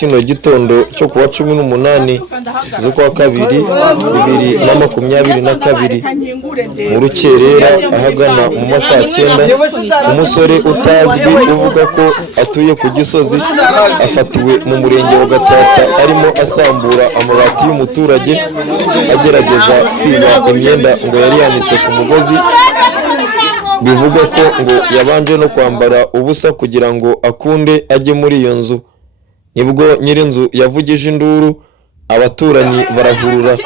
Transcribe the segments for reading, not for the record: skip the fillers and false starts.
kino gitondo cyo kuwa 18 z'ukwa kabiri 2022 mu rukerera ahagana mu masaha 9 umusore utazwi uvuga ko atuye ku Gisozi afatiwe mu murenge wa Gatsata arimo asambura amabati y'umuturage agerageza kwiba imyenda ngo yari yanitse ku mugozi. Bivugwa ko ngo yabanje no kwambara ubusa kugira ngo akunde ajye muri iyo nzu. Nibwo nyirinzu yavugije induru, abaturanyi barahurura.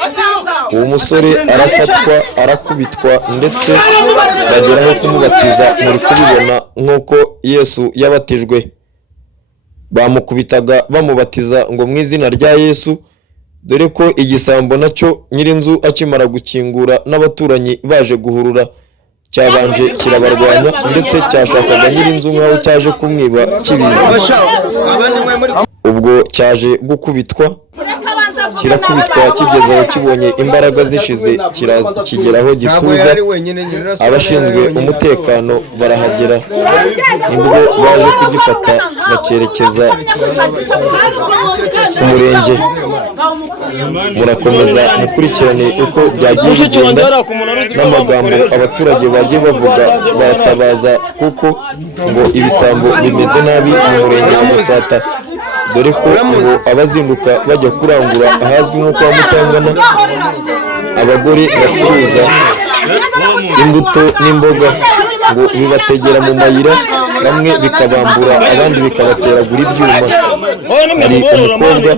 Uwo musore arafatwa, arakubitwa ndetse bageraho kumubatiza muri kubibona nk'uko Yesu yabatijwe. Bamukubitaga bamubatiza ngo mu izina rya Yesu, dore ko igisambo nacyo nyirinzu akimara gukingura n'abaturanyi baje guhurura cyabanje kirabarwanya ndetse cyashakaga nyirinzu nk'aho cyaje kumwiba kibizi. Ubwo cyaje gukubitwa, kirakubitwa kigeze aho kibonye imbaraga zishize kigeraho gituza. Abashinzwe umutekano barahagera, nibwo baje kugifata bakerekeza ku murenge. Murakomeza mukurikirane uko byagiye bigenda n'amagambo abaturage bagiye bavuga baratabaza kuko ngo ibisambo bimeze nabi mu murenge wa Gatsata, dore ko ngo abazinduka bajya kurangura ahazwi nko kwa Mutangana abagore bacuruza imbuto n'imboga ngo bibategera mu mayira, bamwe bikabambura abandi bikabateragura ibyuma. Hari umukobwa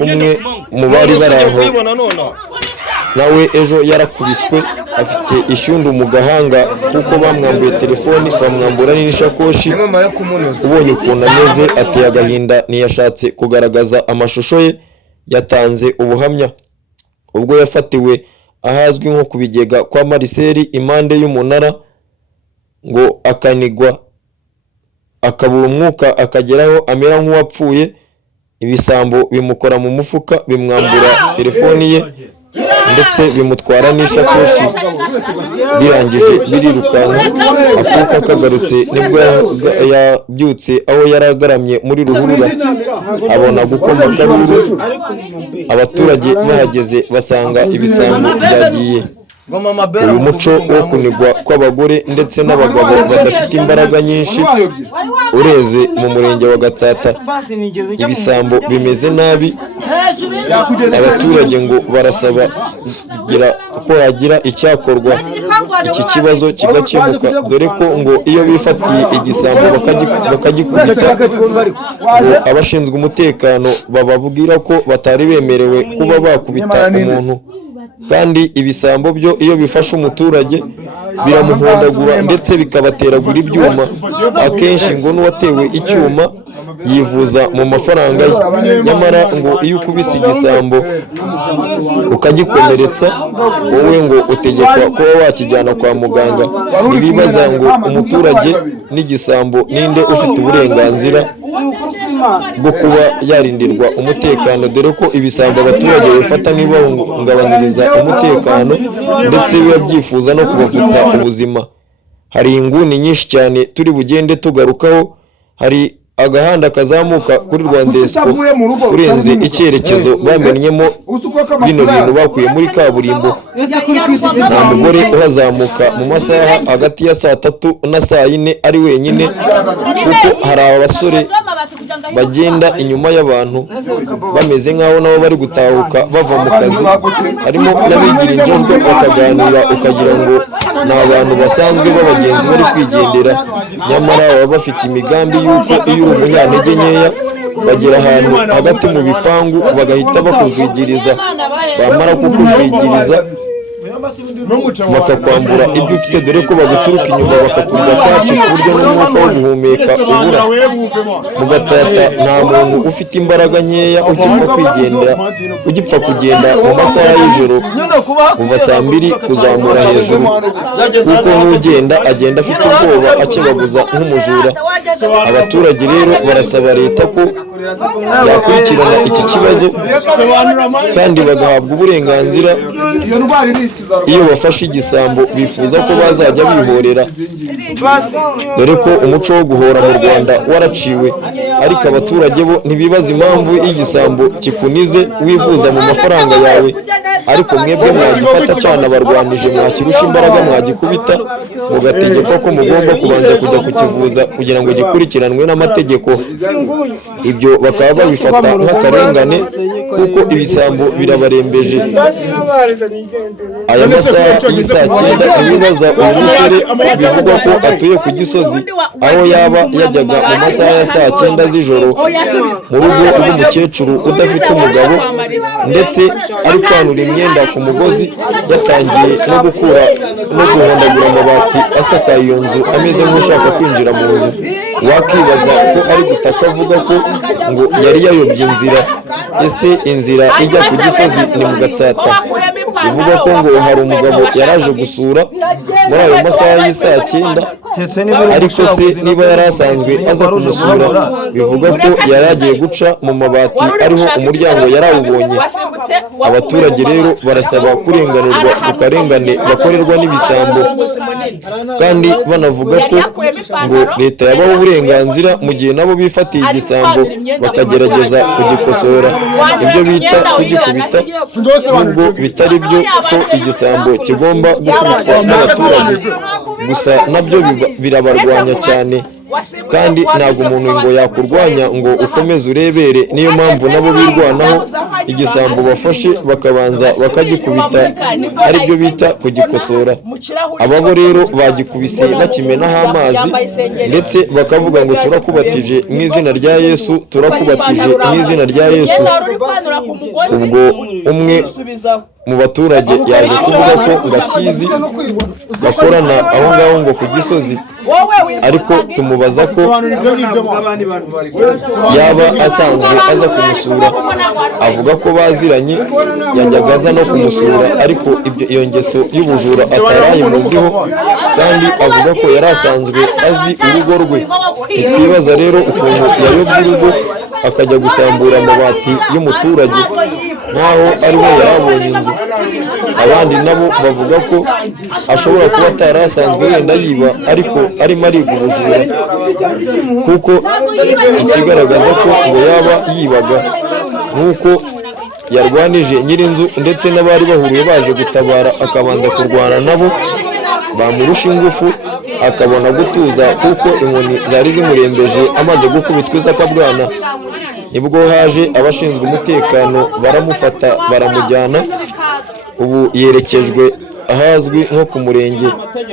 umwe mu bari baraho nawe ejo yarakubiswe, afite ishyundu mu gahanga kuko bamwambuye telefoni bamwambura n'ishakoshi. Ubonye ukuntu ameze ateye agahinda, ntiyashatse kugaragaza amashusho ye, yatanze ubuhamya. Ubwo yafatiwe ahazwi nko ku Bigega kwa Mariseli impande y'umunara, ngo akanigwa akabura umwuka akageraho amera nk'uwapfuye. Ibisambo bimukora mu mufuka, bimwambura telefoni ye ndetse bimutwara n'ishakoshi. Birangije birirukanka, akuka kagarutse nibwo yabyutse aho yaragaramye muri ruhurura abona gukoma karuru. Abaturage bahageze basanga ibisambo byagiye. Uyu muco wo kunigwa kw'abagore ndetse n'abagabo badafite imbaraga nyinshi ureze mu murenge wa Gatsata. Ibisambo bimeze nabi, abaturage ngo barasaba ko hagira icyakorwa iki kibazo kigakemuka, dore ko ngo iyo bifatiye igisambo bakagikubita ngo abashinzwe umutekano bababwira ko batari bemerewe kuba bakubita umuntu. Kandi ibisambo byo iyo bifashe umuturage biramuhondagura ndetse bikabateragura ibyuma. Akenshi ngo n'uwatewe icyuma yivuza mu mafaranga ye, nyamara ngo iyo ukubise igisambo ukagikomeretsa wowe ngo utegekwa kuba wakijyana kwa muganga. Ntibibaza ngo umuturage n'igisambo ninde ufite uburenganzira bwo kuba yarindirwa umutekano, dore ko ibisambo abaturage bifata nk'ibahungabanyiriza umutekano ndetse biba byifuza no kubavutsa ubuzima. Hari inguni nyinshi cyane turi bugende tugarukaho. Hari agahanda kazamuka kuri Rwandesco urenze icyerekezo bamennyemo bino bintu bakuye muri kaburimbo. Nta mugore uhazamuka mu masaha hagati ya saa 3 na saa 4 ari wenyine, kuko hari abasore bagenda inyuma y'abantu bameze nk'aho nabo bari gutahuka bava mu kazi. Harimo n'abigira injajwe bakaganira ukagira ngo ni abantu basanzwe b'abagenzi bari kwigendera, nyamara baba bafite imigambi y'uko iyo uri umunyantege nkeya bagera ahantu hagati mu bipangu bagahita bakujwigiriza, bamara kukujwigiriza bakakwambura ibyo ufite, dore ko baguturuka inyuma bakakurya kwacu ku buryo n'umwuka wo guhumeka ubura. Mu Gatsata nta muntu ufite imbaraga nkeya ugipfa kugenda mu masaha y'ijoro kuva saa 2 kuzamura hejuru, kuko n'ugenda agenda afite ubwoba akebaguza nk'umujura. Abaturage rero barasaba leta ko yakurikirana iki kibazo kandi bagahabwa uburenganzira. Iyo bafashe igisambo bifuza ko bazajya bihorera, dore ko umuco wo guhora mu Rwanda waraciwe, ariko abaturage bo ntibibaza impamvu y'igisambo kikunize wivuza mu mafaranga yawe, ariko mwebwe mwagifata cyane abarwanije mwakirusha imbaraga mwagikubita, mugategekwa ko mugomba kubanza kujya kukivuza kugira ngo gikurikiranwe n'amategeko. Ibyo bakaba babifata nk'akarengane kuko ibisambo birabarembeje. Aya masaha y'isaa 9 ibibaza uyu musore bivugwa ko atuye ku Gisozi, aho yaba yajyaga mu masaha ya saa 9 z'ijoro mu rugo rw'umukecuru udafite umugabo, ndetse ari kwanura imyenda ku mugozi, yatangiye no gukura no guhondagura amabati asakaye iyo nzu ameze nk'ushaka kwinjira mu nzu. Wakibaza ko ari gutaka avuga ko ngo yari yayobye inzira. Ese inzira ijya ku Gisozi ni mu Gatsata? Bivuga ko ngo hari umugabo yaraje gusura muri ayo masaha y'isaa 9, ariko se niba yari asanzwe aza kumusura, bivuga ko yari agiye guca mu mabati ariho umuryango yarawubonye. Abaturage rero barasaba kurenganurwa ku karengane bakorerwa n'ibisambo, kandi banavuga ko ngo leta yabaho uburenganzira mu gihe nabo bifatiye igisambo bakagerageza kugikosora, ibyo bita kugikubita, nubwo bitari byo ko igisambo kigomba gukubitwa n'abaturage, gusa nabyo birabarwanya cyane, kandi ntabwo umuntu ngo yakurwanya ngo ukomeze urebere. Niyo mpamvu nabo birwanaho, igisambo bafashe bakabanza bakagikubita, aribyo bita kugikosora. Ababo rero bagikubise bakimenaho amazi, ndetse bakavuga ngo turakubatije mu izina rya Yesu, turakubatije mu izina rya Yesu. Ubwo umwe mu baturage yaje kuvuga ko bakizi bakorana aho ngaho ngo ku Gisozi, ariko tumubaza ko yaba asanzwe aza kumusura. Avuga ko baziranye, yajyaga aza no kumusura, ariko iyo ngeso y'ubujura atarayimuziho, kandi avuga ko yari asanzwe azi urugo rwe. Twibaza rero ukuntu yayobye urugo akajya gusambura amabati y'umuturage nkaho ariho yarabonye inzu. Abandi nabo bavuga ko ashobora kuba atari asanzwe wenda yiba, ariko arimo ariga ubujura, kuko ikigaragaza ko ngo yaba yibaga nk'uko yarwanije nyir'inzu, ndetse n'abari bahuriye baje gutabara akabanza kurwana nabo, bamurusha ingufu akabona gutuza kuko inkoni zari zimurembeje amaze gukubitwa iz'akabwana. Nibwo haje abashinzwe umutekano baramufata baramujyana, ubu yerekejwe ahazwi nko ku murenge,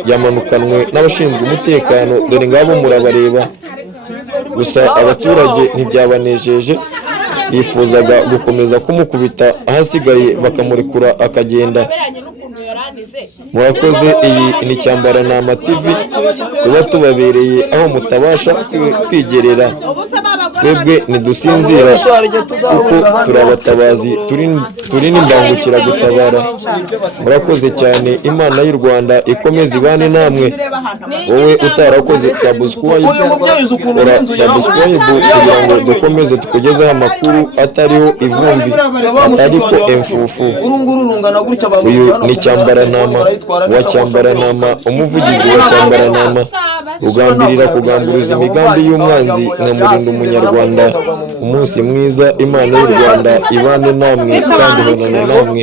yamanukanwe n'abashinzwe umutekano, dore ngabo murabareba. Gusa abaturage ntibyabanejeje, bifuzaga gukomeza kumukubita, ahasigaye bakamurekura akagenda. Murakoze. Iyi ni Cyambaranama TV, tuba tubabereye aho mutabasha kwigerera. Twebwe ntidusinzira kuko turi abatabazi, turi n'imbangukiragutabara. Murakoze cyane. Imana y'u Rwanda ikomeze ibane namwe. Wowe utarakoze subscribe, ora subscribe kugira ngo dukomeze tukugezeho amakuru atariho ivumbi, atariko emfufu. Uyu ni Cyambaranama wa Cyambaranama, umuvugizi wa Cyambaranama, ugambirira kugamburuza imigambi y'umwanzi nkamurinda umunyarwanda. Umunsi mwiza. Imana y'u Rwanda ibane namwe kandi ibonane namwe.